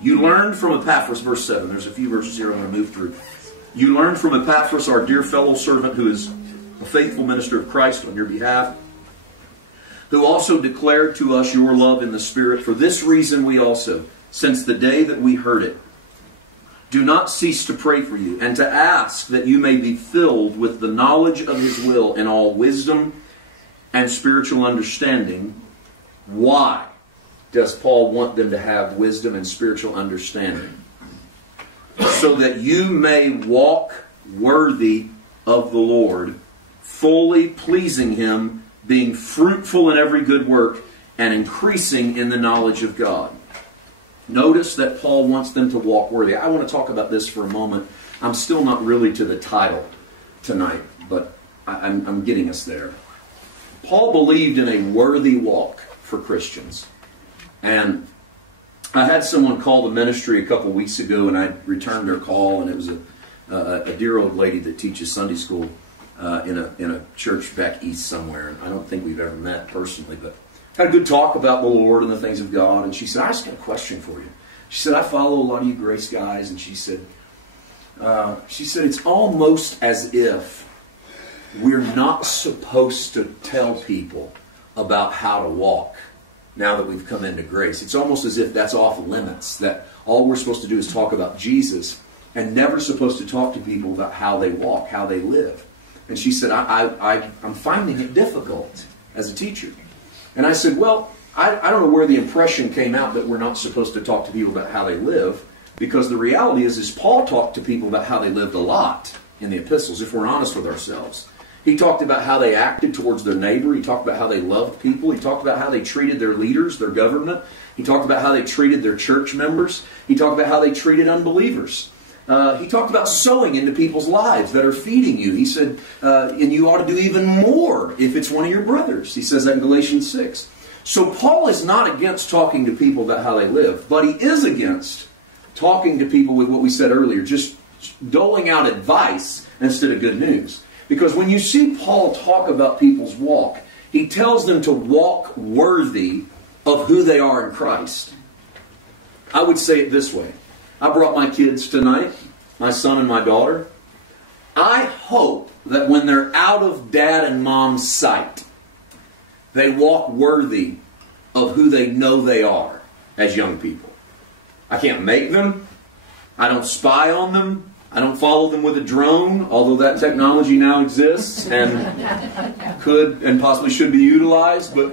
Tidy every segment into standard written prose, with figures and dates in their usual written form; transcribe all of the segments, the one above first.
You learned from Epaphras, verse 7. There's a few verses here I'm going to move through. You learned from Epaphras, our dear fellow servant, who is a faithful minister of Christ on your behalf, who also declared to us your love in the Spirit. For this reason we also, since the day that we heard it, do not cease to pray for you, and to ask that you may be filled with the knowledge of His will in all wisdom and spiritual understanding. Why does Paul want them to have wisdom and spiritual understanding? So that you may walk worthy of the Lord, fully pleasing Him, being fruitful in every good work, and increasing in the knowledge of God. Notice that Paul wants them to walk worthy. I want to talk about this for a moment. I'm still not really to the title tonight, but I'm getting us there. Paul believed in a worthy walk for Christians. And I had someone call the ministry a couple weeks ago, and I returned their call, and it was a dear old lady that teaches Sunday school in a church back east somewhere. And I don't think we've ever met personally, but had a good talk about the Lord and the things of God. And she said, I just got a question for you. She said, I follow a lot of you Grace guys. And she said, it's almost as if we're not supposed to tell people about how to walk now that we've come into grace. It's almost as if that's off limits, that all we're supposed to do is talk about Jesus and never supposed to talk to people about how they walk, how they live. And she said, I'm finding it difficult as a teacher. And I said, well, I don't know where the impression came out that we're not supposed to talk to people about how they live, because the reality is Paul talked to people about how they lived a lot in the epistles, if we're honest with ourselves. He talked about how they acted towards their neighbor. He talked about how they loved people. He talked about how they treated their leaders, their government. He talked about how they treated their church members. He talked about how they treated unbelievers. He talked about sowing into people's lives that are feeding you. He said, and you ought to do even more if it's one of your brothers. He says that in Galatians 6. So Paul is not against talking to people about how they live, but he is against talking to people with what we said earlier, just doling out advice instead of good news. Because when you see Paul talk about people's walk, he tells them to walk worthy of who they are in Christ. I would say it this way. I brought my kids tonight, my son and my daughter. I hope that when they're out of dad and mom's sight, they walk worthy of who they know they are as young people. I can't make them. I don't spy on them. I don't follow them with a drone, although that technology now exists and could and possibly should be utilized. But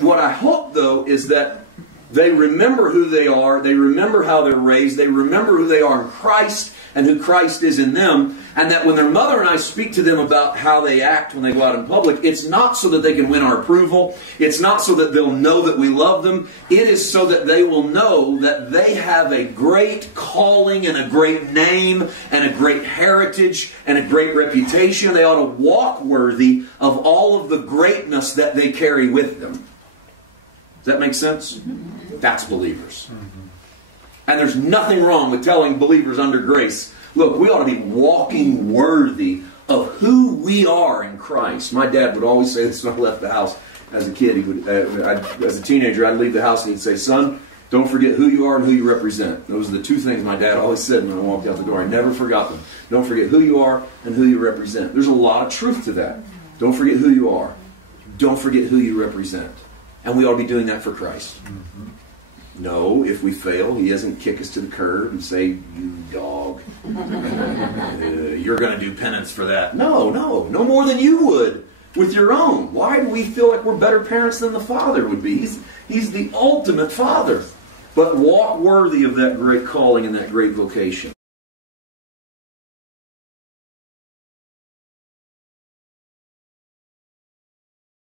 what I hope, though, is that they remember who they are, they remember how they're raised, they remember who they are in Christ and who Christ is in them, and that when their mother and I speak to them about how they act when they go out in public, it's not so that they can win our approval, it's not so that they'll know that we love them, it is so that they will know that they have a great calling and a great name and a great heritage and a great reputation. They ought to walk worthy of all of the greatness that they carry with them. Does that make sense? That's believers. And there's nothing wrong with telling believers under grace, look, we ought to be walking worthy of who we are in Christ. My dad would always say this when I left the house as a kid. He would, as a teenager, I'd leave the house and he'd say, son, don't forget who you are and who you represent. Those are the two things my dad always said when I walked out the door. I never forgot them. Don't forget who you are and who you represent. There's a lot of truth to that. Don't forget who you are. Don't forget who you represent. And we ought to be doing that for Christ. No, if we fail, He doesn't kick us to the curb and say, you dog, you're going to do penance for that. No more than you would with your own. Why do we feel like we're better parents than the Father would be? He's the ultimate Father. But walk worthy of that great calling and that great vocation.